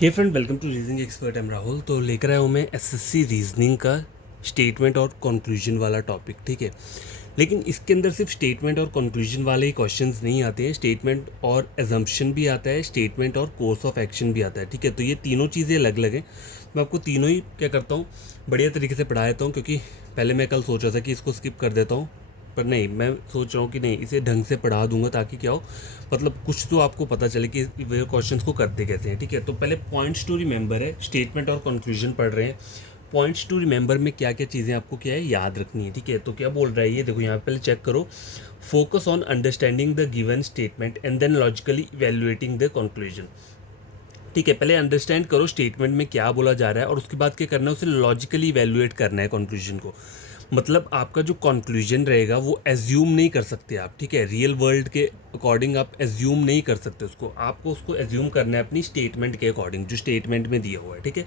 Hey friend, welcome to reasoning expert. Am Rahul. तो लेकर आया हूँ मैं एसएससी रीजनिंग का स्टेटमेंट और कंक्लूजन वाला टॉपिक। ठीक है, लेकिन इसके अंदर सिर्फ स्टेटमेंट और कंक्लूजन वाले ही क्वेश्चंस नहीं आते हैं, स्टेटमेंट और एजम्पशन भी आता है, स्टेटमेंट और कोर्स ऑफ एक्शन भी आता है। ठीक है, तो ये तीनों चीज़ें अलग अलग हैं। मैं आपको तीनों ही क्या करता हूँ, बढ़िया तरीके से पढ़ा देता हूँ, क्योंकि पहले मैं कल सोचा था कि इसको स्किप कर देता हूँ, पर नहीं, मैं सोच रहा हूँ कि नहीं, इसे ढंग से पढ़ा दूंगा ताकि क्या हो, मतलब कुछ तो आपको पता चले कि वे क्वेश्चंस को करते कैसे हैं। ठीक है, तो पहले पॉइंट्स टू रिमेंबर है, स्टेटमेंट और कंक्लूजन पढ़ रहे हैं। पॉइंट्स टू रिमेंबर में क्या क्या चीज़ें आपको क्या है याद रखनी है। ठीक है, तो क्या बोल रहा है ये देखो, यहाँ पे पहले चेक करो। Focus on understanding the given statement and then logically evaluating the conclusion. ठीक है, पहले अंडरस्टैंड करो स्टेटमेंट में क्या बोला जा रहा है, और उसके बाद क्या करना है, उसे लॉजिकली इवेल्युएट करना है कंक्लूजन को। मतलब आपका जो कंक्लूजन रहेगा वो एज्यूम नहीं कर सकते आप। ठीक है, रियल वर्ल्ड के अकॉर्डिंग आप एज्यूम नहीं कर सकते उसको, आपको उसको एज्यूम करना है अपनी स्टेटमेंट के अकॉर्डिंग, जो स्टेटमेंट में दिया हुआ है। ठीक है,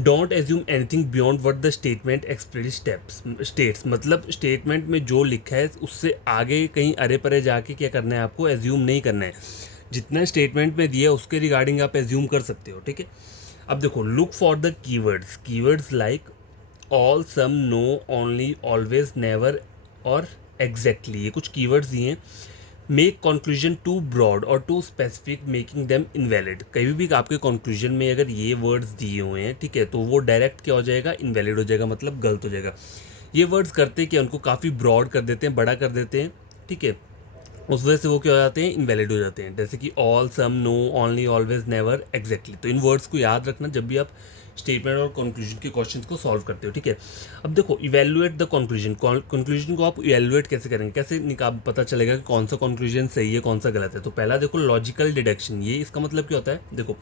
don't assume anything beyond what the statement express states. मतलब स्टेटमेंट में जो लिखा है उससे आगे कहीं अरे परे जाके क्या करना है, आपको एज्यूम नहीं करना है। जितना स्टेटमेंट में दिया है उसके रिगार्डिंग आप एज्यूम कर सकते हो। ठीक है, अब देखो, look for the keywords like all, some, no, only, always, never और एग्जैक्टली, ये कुछ कीवर्ड्स दिए हैं। मेक कंक्लूजन टू ब्रॉड और too specific making them invalid. कभी भी आपके कंक्लूजन में अगर ये वर्ड्स दिए हुए हैं, ठीक है, तो वो डायरेक्ट क्या हो जाएगा, इनवैलिड हो जाएगा, मतलब गलत हो जाएगा। ये वर्ड्स करते कि उनको काफ़ी ब्रॉड कर देते हैं, बड़ा कर देते हैं। ठीक है, उस वजह से वो क्या हो जाते हैं, इनवैलिड हो जाते हैं, जैसे कि all, some, no, only, always, never, exactly. तो इन वर्ड्स को याद रखना जब भी आप स्टेटमेंट और कंक्लूजन के क्वेश्चंस को सॉल्व करते हो। ठीक है, अब देखो, इवैल्यूएट द कंक्लूजन। कंक्लूजन को आप इवैल्यूएट कैसे करेंगे, कैसे निकाल पता चलेगा कि कौन सा कंक्लूजन सही है कौन सा गलत है। तो पहला देखो, लॉजिकल डिडक्शन। ये इसका मतलब क्या होता है, देखो,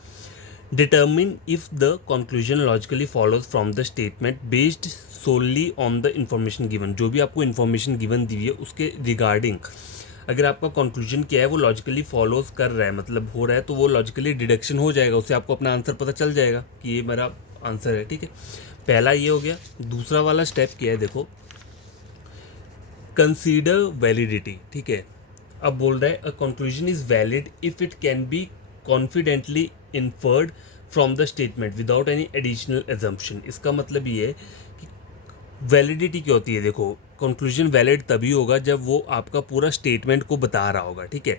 determine if the conclusion logically follows from the statement based solely on the information given. जो भी आपको इन्फॉर्मेशन गिवन दी है उसके रिगार्डिंग अगर आपका कंक्लूजन क्या है वो लॉजिकली फॉलोज कर रहा है, मतलब हो रहा है, तो वो लॉजिकली डिडक्शन हो जाएगा, उससे आपको अपना आंसर पता चल जाएगा कि ये मेरा आंसर है। ठीक है, पहला ये हो गया। दूसरा वाला स्टेप क्या है, देखो, कंसीडर वैलिडिटी। ठीक है, अब बोल रहा है a conclusion is valid if it can be confidently inferred from the statement without any additional assumption. इसका मतलब ये है कि वैलिडिटी क्या होती है, देखो, कंक्लूजन वैलिड तभी होगा जब वो आपका पूरा स्टेटमेंट को बता रहा होगा। ठीक है,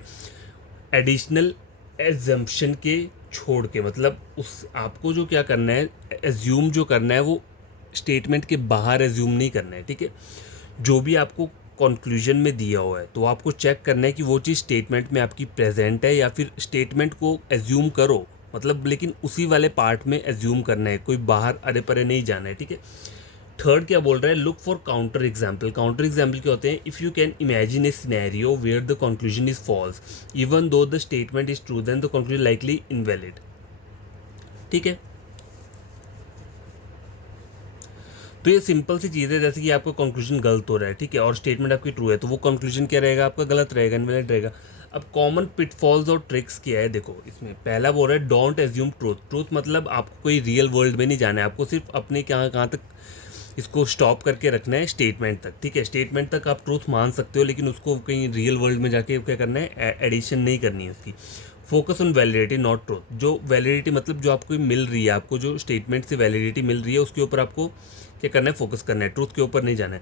एडिशनल एजम्पशन के छोड़ के, मतलब उस आपको जो क्या करना है, एज्यूम जो करना है वो स्टेटमेंट के बाहर एज्यूम नहीं करना है। ठीक है, जो भी आपको कंक्लूजन में दिया हुआ है तो आपको चेक करना है कि वो चीज़ स्टेटमेंट में आपकी प्रेजेंट है, या फिर स्टेटमेंट को एज्यूम करो, मतलब लेकिन उसी वाले पार्ट में एज्यूम करना है, कोई बाहर अरे परे नहीं जाना है। ठीक है, थर्ड क्या बोल रहा है, look for counter example. Counter example क्या होते हैं, if you can imagine a scenario where the conclusion is false even though the statement is true then the conclusion likely invalid. ठीक है, तो ये सिंपल सी चीज़ है, जैसे कि आपका कंक्लूजन गलत हो रहा है, ठीक है, और स्टेटमेंट आपकी ट्रू है, तो वो कंक्लूजन क्या रहेगा, आपका गलत रहेगा, इनवैलिड रहेगा। अब कॉमन पिटफॉल्स और ट्रिक्स क्या है, देखो, इसमें पहला बोल रहा है डोंट एज्यूम ट्रूथ। ट्रूथ मतलब आपको कोई रियल वर्ल्ड में नहीं जाना है, आपको सिर्फ अपने कहाँ कहाँ तक इसको स्टॉप करके रखना है, स्टेटमेंट तक। ठीक है, स्टेटमेंट तक आप ट्रूथ मान सकते हो, लेकिन उसको कहीं रियल वर्ल्ड में जाके क्या करना है, एडिशन नहीं करनी है उसकी। Focus on validity not truth. जो वैलिडिटी मतलब जो आपको मिल रही है, आपको जो स्टेटमेंट से वैलिडिटी मिल रही है उसके ऊपर आपको क्या करना है, फोकस करना है, ट्रूथ के ऊपर नहीं जाना है।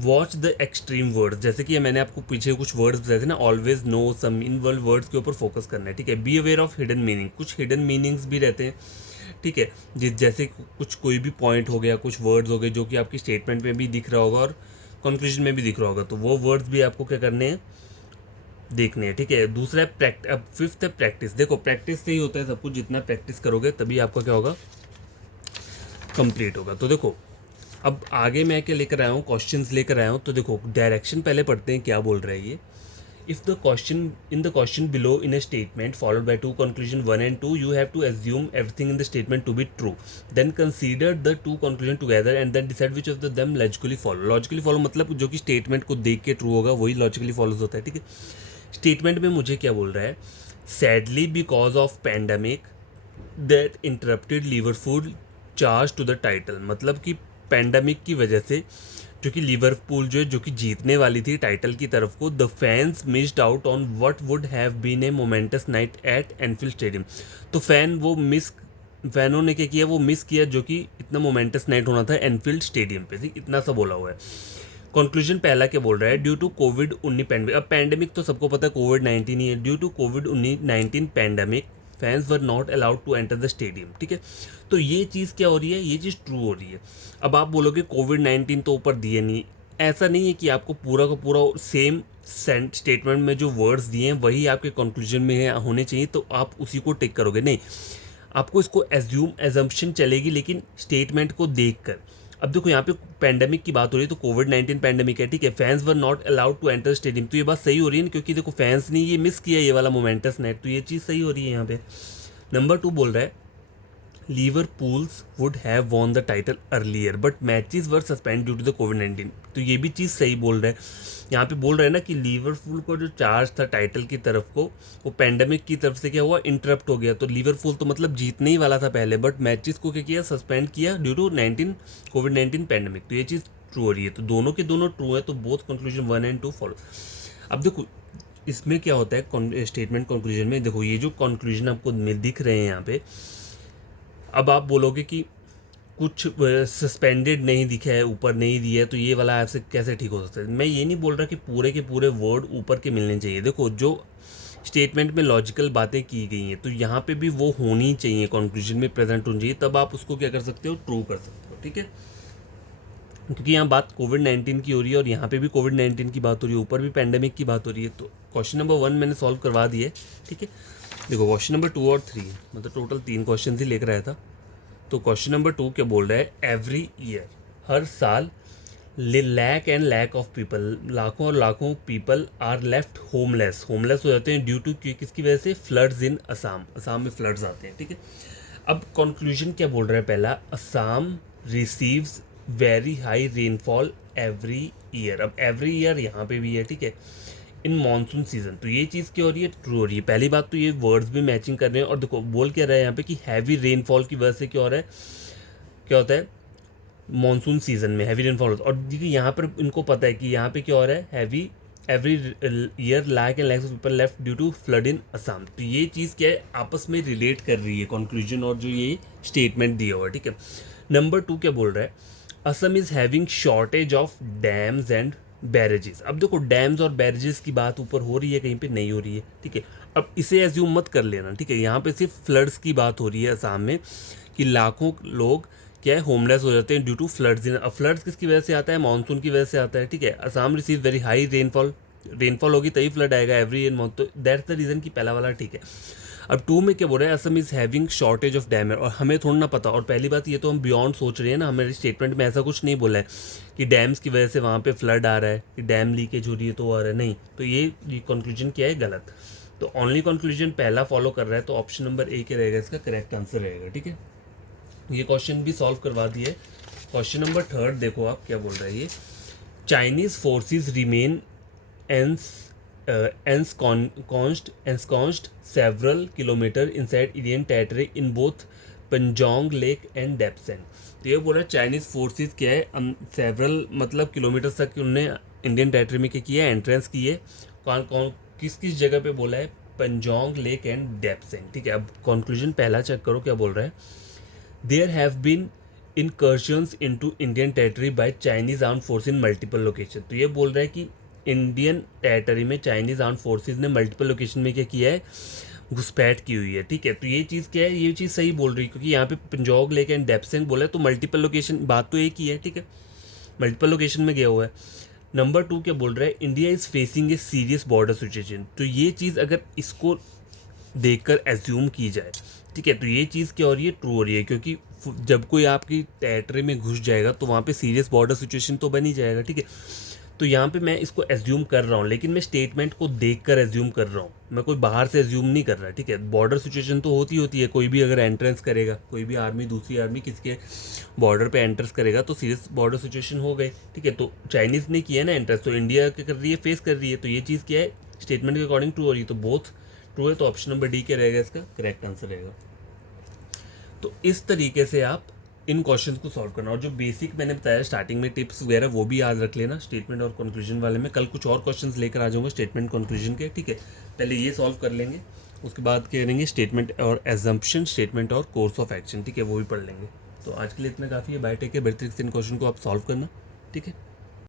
वॉच द एक्सट्रीम वर्ड्स, जैसे कि मैंने आपको पीछे कुछ वर्ड्स बताए थे ना, ऑलवेज, नो, सम, इन वर्ड्स के ऊपर फोकस करना है। ठीक है, be aware of hidden meaning. कुछ हिडन मीनिंग्स भी रहते हैं। ठीक है, जैसे कुछ कोई भी पॉइंट हो गया, कुछ वर्ड्स हो गए जो कि आपकी स्टेटमेंट में भी दिख रहा होगा और कंक्लूजन में भी दिख रहा होगा, तो वो वर्ड्स भी आपको क्या करने हैं, देखने हैं। ठीक है, दूसरा है प्रैक्टिस। अब फिफ्थ है प्रैक्टिस। देखो, प्रैक्टिस से ही होता है सब कुछ, जितना प्रैक्टिस करोगे तभी आपका क्या होगा, कंप्लीट होगा। तो देखो, अब आगे मैं क्या लेकर आया हूँ, क्वेश्चंस लेकर आया हूँ। तो देखो, डायरेक्शन पहले पढ़ते हैं, क्या बोल रहा है ये। If the question in the question below in a statement followed by two conclusion 1 and 2, you have to assume everything in the statement to be true. Then consider the two conclusion together and then decide which of them logically follow. Logically follow मतलब जो कि statement को देख के true होगा वही logically follows होता है। ठीक है, statement में मुझे क्या बोल रहा है, sadly because of pandemic that interrupted Liverpool charge to the title। मतलब कि पैंडमिक की वजह से जो कि लिवरपूल जो कि जीतने वाली थी टाइटल की तरफ को, the fans missed out on what would have been a momentous night at Anfield stadium. तो फैन वो मिस फैनों ने क्या किया, वो मिस किया जो कि इतना मोमेंटस नाइट होना था एनफील्ड स्टेडियम पे, ठीक, इतना सा बोला हुआ है। कंक्लूजन पहला क्या बोल रहा है, ड्यू टू कोविड-19 पैंडमिक। अब पैंडमिक तो सबको पता है कोविड-19 ही है। ड्यू टू कोविड-19 pandemic fans were not allowed to enter the stadium, ठीक है। तो ये चीज़ क्या हो रही है, ये चीज़ ट्रू हो रही है। अब आप बोलोगे कोविड-19 तो ऊपर दिए नहीं, ऐसा नहीं है कि आपको पूरा का पूरा सेम स्टेटमेंट में जो वर्ड्स दिए हैं वही आपके कंक्लूजन में होने चाहिए तो आप उसी को टिक करोगे, नहीं, आपको इसको एजम्पशन चलेगी लेकिन स्टेटमेंट को देखकर। अब देखो यहाँ पे पैंडेमिक की बात हो रही है तो कोविड-19 पैंडेमिक है, ठीक है। Fans were not allowed to enter stadium, तो ये बात सही हो रही है ना, क्योंकि देखो फैंस ने ये मिस किया ये वाला मोमेंटस नेट, तो ये चीज़ सही हो रही है यहाँ पे। नंबर 2 बोल रहा है Liverpool's would have won the title earlier but matches were suspend due to the कोविड-19, तो ये भी चीज़ सही बोल रहा है। यहाँ पे बोल रहे हैं ना कि लीवरपूल को जो चार्ज था टाइटल की तरफ को, वो पैंडेमिक की तरफ से क्या हुआ, इंटरप्ट हो गया। तो लीवरपूल तो मतलब जीतने ही वाला था पहले, बट मैचेस को क्या किया, सस्पेंड किया ड्यू टू कोविड-19 पैंडेमिक, तो ये चीज़ ट्रू हो रही है। तो दोनों के दोनों ट्रू है, तो बोथ कंक्लूजन 1 एंड 2 फॉलो। अब देखो इसमें क्या होता है स्टेटमेंट कंक्लूजन में, देखो ये जो कंक्लूजन आपको दिख रहे हैं यहाँ पे, अब आप बोलोगे कि कुछ सस्पेंडेड नहीं दिखा है, ऊपर नहीं दिया है, तो ये वाला ऐसे कैसे ठीक हो सकता है। मैं ये नहीं बोल रहा कि पूरे के पूरे वर्ड ऊपर के मिलने चाहिए। देखो जो स्टेटमेंट में लॉजिकल बातें की गई हैं तो यहाँ पे भी वो होनी चाहिए, कंक्लूजन में प्रेजेंट होनी चाहिए, तब आप उसको क्या कर सकते हो, ट्रू कर सकते हो, ठीक है। क्योंकि यहाँ बात कोविड-19 की हो रही है और यहाँ पे भी कोविड-19 की बात हो रही है, ऊपर भी पैंडेमिक की बात हो रही है। तो क्वेश्चन नंबर 1 मैंने सॉल्व करवा दिया है, ठीक है। देखो क्वेश्चन नंबर 2 और 3 मतलब टोटल 3 क्वेश्चन ही लेकर आया था। तो क्वेश्चन नंबर 2 क्या बोल रहा है, एवरी ईयर, हर साल, लैक ऑफ पीपल, लाखों और लाखों पीपल आर लेफ्ट होमलेस हो जाते हैं ड्यू टू किसकी वजह से, फ्लड्स इन असम में फ्लड्स आते हैं, ठीक है। अब कंक्लूजन क्या बोल रहा है, पहला, Assam receives very high rainfall every year. अब एवरी ईयर यहाँ पे भी है, ठीक है, इन मानसून सीजन, तो ये चीज़ क्या हो रही है, ट्रू हो रही है। पहली बात तो ये वर्ड्स भी मैचिंग कर रहे हैं, और देखो बोल क्या रहा है यहाँ पे कि हैवी रेनफॉल की वजह से क्या हो रहा है, क्या होता है, मानसून सीजन में हैवी रेनफॉल होता है। और देखिए यहाँ पर इनको पता है कि यहाँ पे क्या हो रहा है, heavy every year lakh and lakhs of people left due to flood in Assam, तो ये चीज़ क्या है, आपस में रिलेट कर रही है कंक्लूजन और जो ये स्टेटमेंट दिया हुआ है, ठीक है। नंबर 2 क्या बोल रहा है, Assam is having shortage of dams and barrages. अब देखो डैम्स और बैरेजेस की बात ऊपर हो रही है, कहीं पे नहीं हो रही है, ठीक है। अब इसे एज्यूम मत कर लेना, ठीक है। यहाँ पे सिर्फ फ्लड्स की बात हो रही है असम में, कि लाखों लोग क्या है, होमलेस हो जाते हैं ड्यू टू फ्लड्स इन। अब फ्लड्स किसकी वजह से आता है, मानसून की वजह से आता है, ठीक है। Assam receive very high rainfall होगी तभी फ्लड आएगा एवरी ईयर, तो दैट्स द रीज़न कि पहला वाला ठीक है। अब 2 में क्या बोल रहा है, Assam is having shortage of dam, और हमें थोड़ा ना पता, और पहली बात ये तो हम बियॉन्ड सोच रहे हैं ना, हमारे स्टेटमेंट में ऐसा कुछ नहीं बोला है कि डैम्स की वजह से वहाँ पे फ्लड आ रहा है, कि डैम लीकेज हो रही है तो आ रहा है, नहीं। तो ये कंक्लूजन क्या है, गलत। तो ओनली कंक्लूजन पहला फॉलो कर रहा है, तो ऑप्शन नंबर ए क्या रहेगा, इसका करेक्ट आंसर रहेगा, ठीक है। ये क्वेश्चन भी सॉल्व करवा दिए। क्वेश्चन नंबर 3 देखो आप क्या बोल रहा है, ये Chinese forces remain ensconced several kilometer inside Indian territory in both Pangong lake and Depsang. तो ये बोल रहा है चाइनीज़ फोर्सेस क्या है, सेवरल मतलब किलोमीटर्स तक उन्होंने इंडियन टेरिटरी में क्या किया है, एंट्रेंस की है। कौन कौन किस किस जगह पे बोला है, पंजोंग लेक एंड डेप्सेंट, ठीक है। अब कंक्लूजन पहला चेक करो क्या बोल रहा है, there have been incursions into Indian territory by Chinese armed forces in multiple location। तो ये बोल रहा है कि इंडियन टेरिटरी में चाइनीज आर्म फोर्सेज ने मल्टीपल लोकेशन में क्या किया है, घुसपैठ की हुई है, ठीक है। तो ये चीज़ क्या है, ये चीज़ सही बोल रही है, क्योंकि यहाँ पे पंजोंग लेक एंड डेप्सेंट बोला है तो मल्टीपल लोकेशन, बात तो एक ही है, ठीक है, मल्टीपल लोकेशन में गया हुआ है। नंबर 2 क्या बोल रहा है, India is facing a serious border situation. तो ये चीज़ अगर इसको देखकर एज्यूम की जाए, ठीक है, तो ये चीज़ क्या हो रही है, ट्रू हो रही है, क्योंकि जब कोई आपकी टेरिटरी में घुस जाएगा तो वहाँ पे सीरियस बॉर्डर सिचुएशन तो बन ही जाएगा, ठीक है। तो यहाँ पे मैं इसको एज्यूम कर रहा हूँ, लेकिन मैं स्टेटमेंट को देखकर एज्यूम कर रहा हूँ, मैं कोई बाहर से एज्यूम नहीं कर रहा, ठीक है। बॉर्डर सिचुएशन तो होती है, कोई भी अगर एंट्रेंस करेगा, कोई भी आर्मी दूसरी आर्मी किसके बॉर्डर पे एंट्रेंस करेगा तो सीरियस बॉर्डर सिचुएशन हो गई, ठीक है। तो चाइनीज़ ने किया ना एंट्रेंस, तो इंडिया क्या कर रही है, फेस कर रही है, तो ये चीज़ क्या है, स्टेटमेंट के अकॉर्डिंग ट्रू हो रही है, तो बोथ ट्रू है, तो ऑप्शन नंबर डी क्या रहेगा, इसका करेक्ट आंसर रहेगा। तो इस तरीके से आप इन क्वेश्चंस को सॉल्व करना, और जो बेसिक मैंने बताया स्टार्टिंग में टिप्स वगैरह वो भी याद रख लेना स्टेटमेंट और कंक्लूजन वाले में। कल कुछ और क्वेश्चंस लेकर आ जाऊंगा स्टेटमेंट कंक्लूजन के, ठीक है। पहले ये सॉल्व कर लेंगे उसके बाद करेंगे स्टेटमेंट और एजम्पशन, स्टेटमेंट और कोर्स ऑफ एक्शन, ठीक है, वो भी पढ़ लेंगे। तो आज के लिए इतना काफ़ी है। Bye take care. बेहतर इन क्वेश्चन को आप सॉल्व करना, ठीक है।